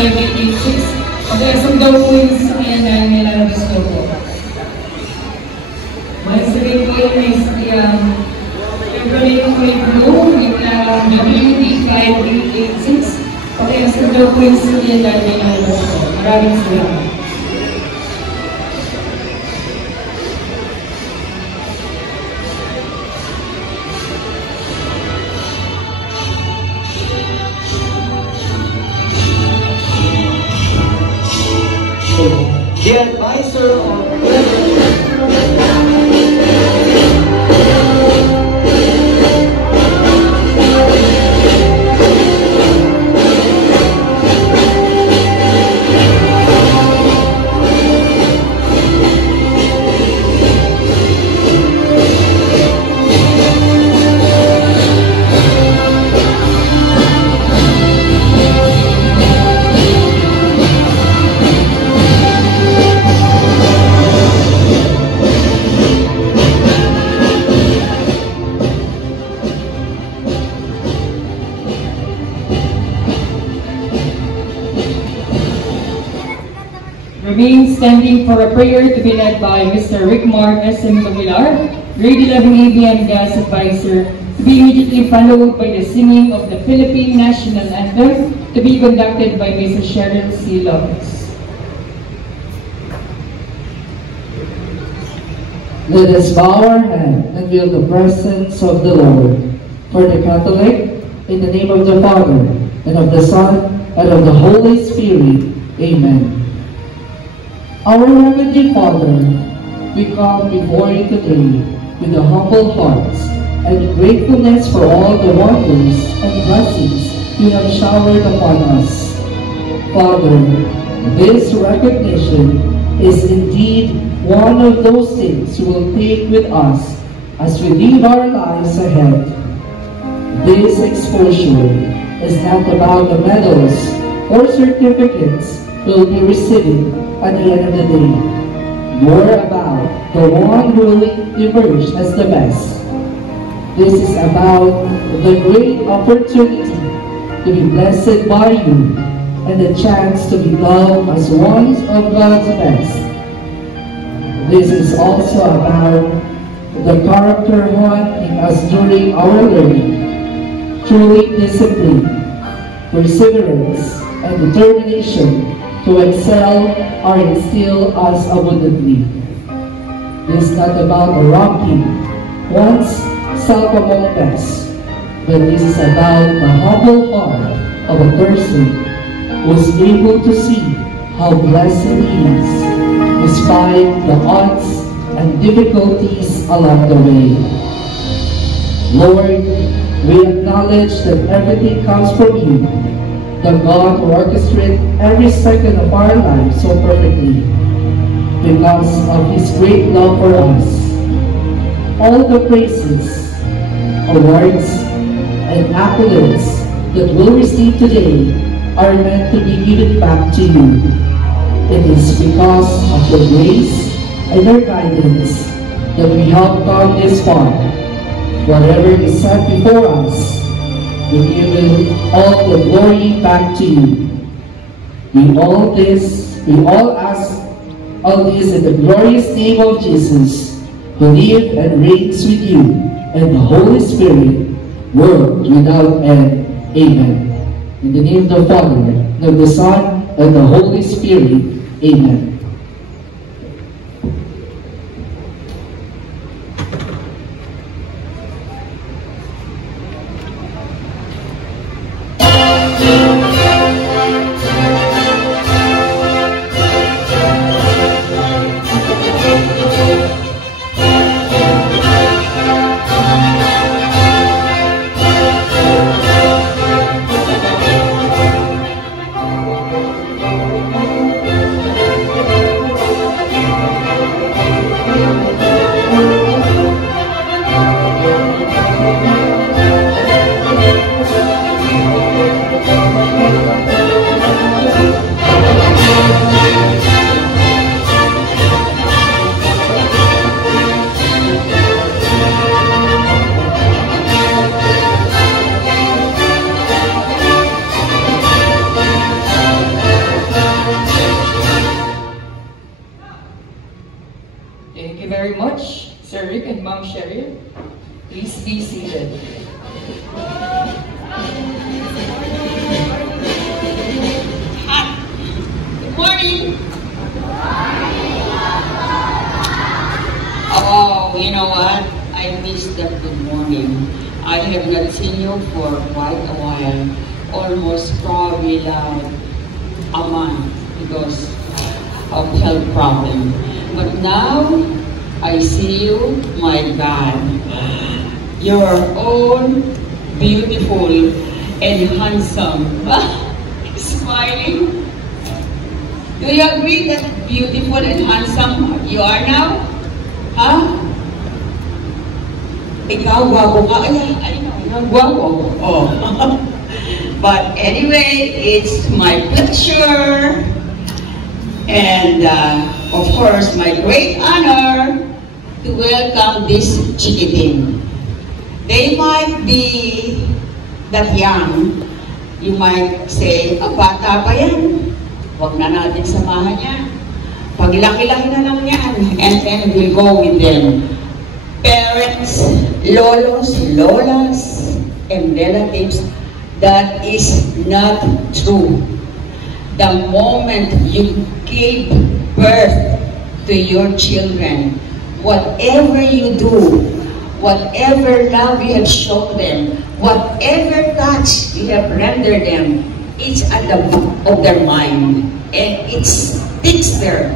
5886. Okay, Sugdaw Queens and nilalabas ko po. Once again po yun is February 22, WD5886. Okay, Sugdaw Queens and nilalabas ko. Maraming salamat. The advisor of remain standing for a prayer to be led by Mr. Rick Mark SM Tomilar, grade 11 ABM Gas Advisor, to be immediately followed by the singing of the Philippine National Anthem, to be conducted by Mrs. Cheryl C. Lopez. Let us bow our head and feel the presence of the Lord. For the Catholic, in the name of the Father, and of the Son, and of the Holy Spirit. Amen. Our Heavenly Father, we come before you today with a humble hearts and gratefulness for all the wonders and blessings you have showered upon us. Father, this recognition is indeed one of those things you will take with us as we live our lives ahead. This exposure is not about the medals or certificates we'll be receiving at the end of the day, more about the one who will emerge as the best. This is about the great opportunity to be blessed by you and the chance to be loved as one of God's best. This is also about the character honed in us during our learning, truly discipline, perseverance, and determination to excel are instilled us abundantly. This is not about a ranking, one's self among best, but this is about the humble heart of a person who is able to see how blessed he is, despite the odds and difficulties along the way. Lord, we acknowledge that everything comes from you, the God who orchestrates every second of our lives so perfectly because of His great love for us. All the praises, awards, and accolades that we'll receive today are meant to be given back to you. It is because of your grace and your guidance that we have come this far. Whatever is set before us, we give all the glory back to you. We all ask all this in the glorious name of Jesus, who lives and reigns with you and the Holy Spirit, world without end. Amen. In the name of the Father, and of the Son, and the Holy Spirit. Amen. Please be seated. Hi. Good morning. Oh, you know what? I missed that good morning. I have not seen you for quite a while. Almost probably a month because of health problem. But now, I see you, my God. You're all beautiful and handsome. Smiling. Do you agree that beautiful and handsome you are now? Huh? Ikaw, guwapo ka. I know, guwapo. Oh. But anyway, it's my pleasure and of course my great honor to welcome this chikiting. They might be that young. You might say, bata pa yan. Huwag na natin samahan yan. Paglaki-laki na lang yan. And then we'll go with them. Parents, lolos, lolas, and relatives, that is not true. The moment you give birth to your children, whatever you do, whatever love you have shown them, whatever touch you have rendered them, it's at the back of their mind. And it sticks there.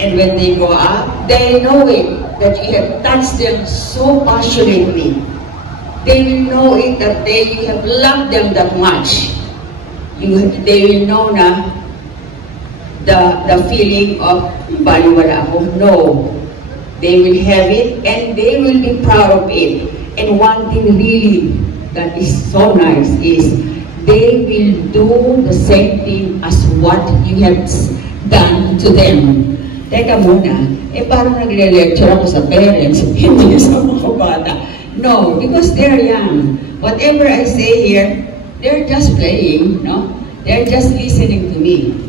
And when they grow up, they know it, that you have touched them so passionately. They will know it that you have loved them that much. They will know na the feeling of baliwala ako. No. They will have it and they will be proud of it. And one thing really that is so nice is they will do the same thing as what you have done to them. Teka muna, parang nagre-lecture ako sa parents, hindi sa mga bata. No, because they're young. Whatever I say here, they're just playing, no? They're just listening to me.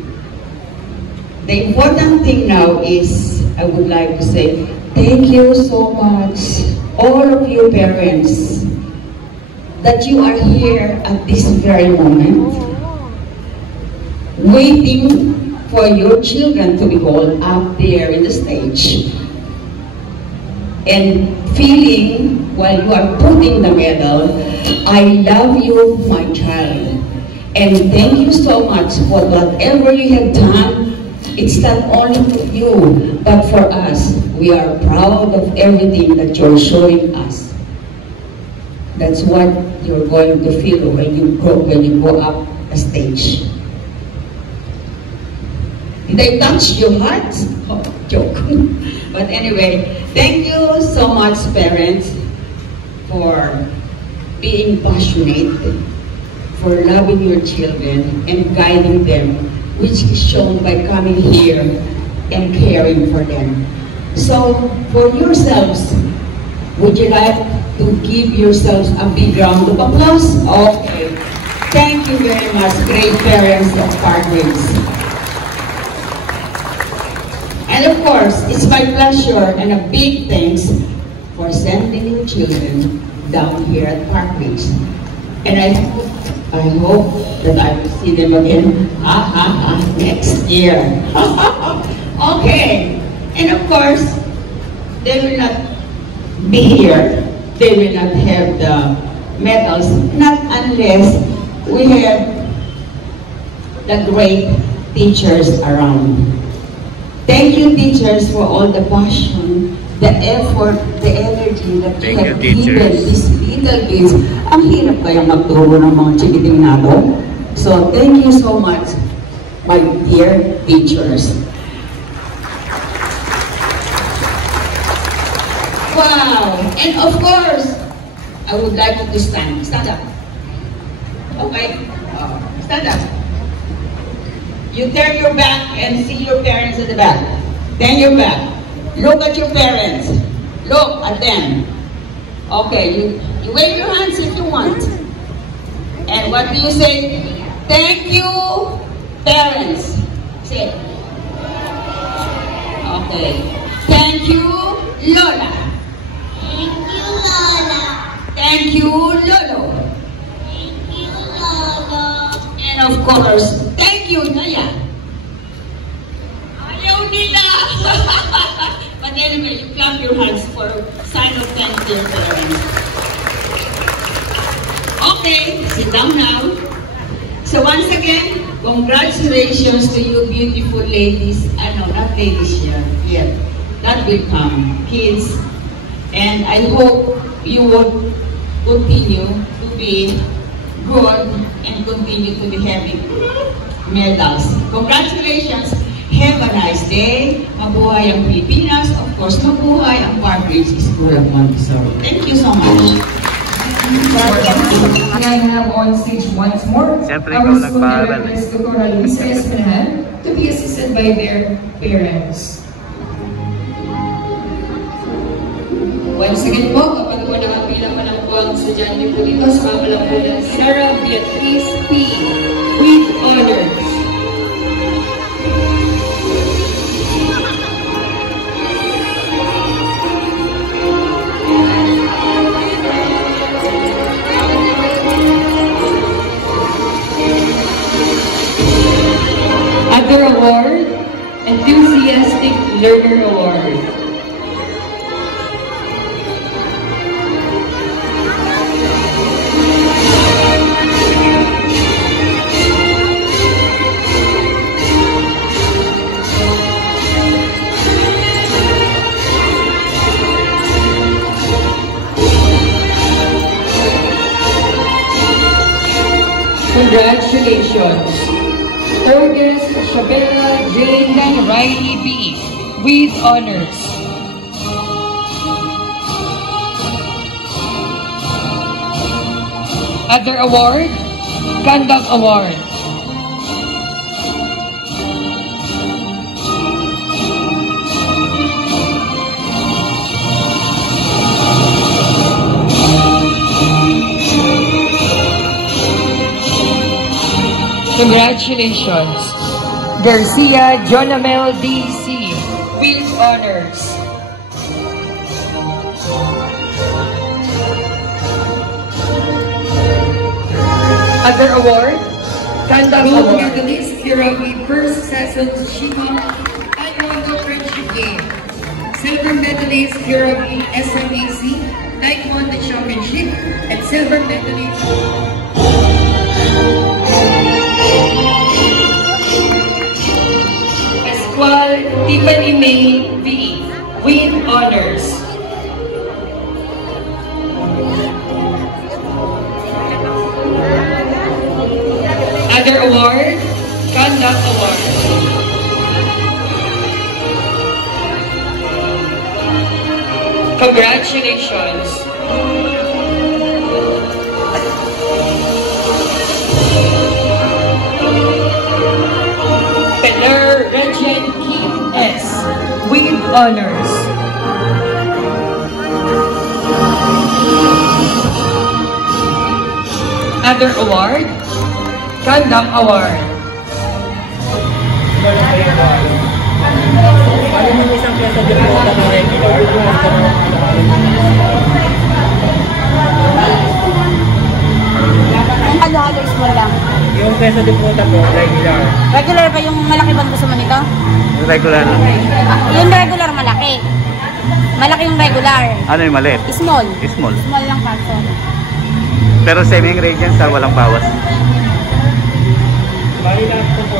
The important thing now is, I would like to say, thank you so much, all of you parents, that you are here at this very moment, waiting for your children to be called up there in the stage, and feeling while you are putting the medal, I love you, my child. And thank you so much for whatever you have done. It's not only for you, but for us. We are proud of everything that you're showing us. That's what you're going to feel when you go up the stage. Did I touch your heart? Oh, joke. But anyway, thank you so much, parents, for being passionate, for loving your children and guiding them, which is shown by coming here and caring for them. So, for yourselves, would you like to give yourselves a big round of applause? Okay. Thank you very much, great parents of Parkways. And of course, it's my pleasure and a big thanks for sending your children down here at Parkways. And I hope that I will see them again next year. Okay. And of course, they will not be here. They will not have the medals, not unless we have the great teachers around. Thank you, teachers, for all the passion, the effort, the energy that you have given these little kids. Ang hirap kaya magturo ng mga chikiting nato. So, thank you so much, my dear teachers. Wow! And of course, I would like you to stand. Stand up. Okay? Stand up. You turn your back and see your parents at the back. Turn your back. Look at your parents. Look at them. Okay, you wave your hands if you want. And what do you say? Thank you, parents. Say. Okay. Thank you, Lola. Thank you, Lola. Thank you, Lolo. And of course, thank you, Naya. Ayaw nila. But anyway, you clap your hands for sign of thank you, parents. Okay, sit down now. So once again, congratulations to you beautiful ladies. No, not ladies here. Yeah, that will come. Kids. And I hope you will continue to be good and continue to be having medals. Congratulations. Have a nice day. Mabuhay ang Pilipinas. Of course, mabuhay ang Barbridge School of Montessori. Thank you so much. I have on stage once more our school directors to Coral Luisa Espinahan to be assisted by their parents. Once again po, kapag po nakapila pa lang po ang estudyante po dito, sa mga po na Sarah Beatrice P. with honors. Other award, Enthusiastic Learner Award. Congratulations! Orges Shabella Jane Riley B. with honors. Other award, Conduct Award. Congratulations, Garcia Jonamel D.C. with honors. Other award, Conduct Award. Gold medalist, Hiroki First Season Shima Taekwondo Friendship Game. Silver medalist, Hiroki SMAC Taekwondo Championship. And silver medalist, Pascual Tiffany May V. with honors. Other award, Conduct Award. Congratulations. Peller Regent Keith S. with honors. Other award, Conduct Award. Halo-halo small lang. Yung peso de puta po, regular. Regular ba yung malaki bang gusto mo nito? Yung regular lang. Yung regular malaki. Malaki yung regular. Ano yung maliit? Small. Small. Small lang kaso. Pero semi-ingredients sa walang bawas. Bali lahat po po.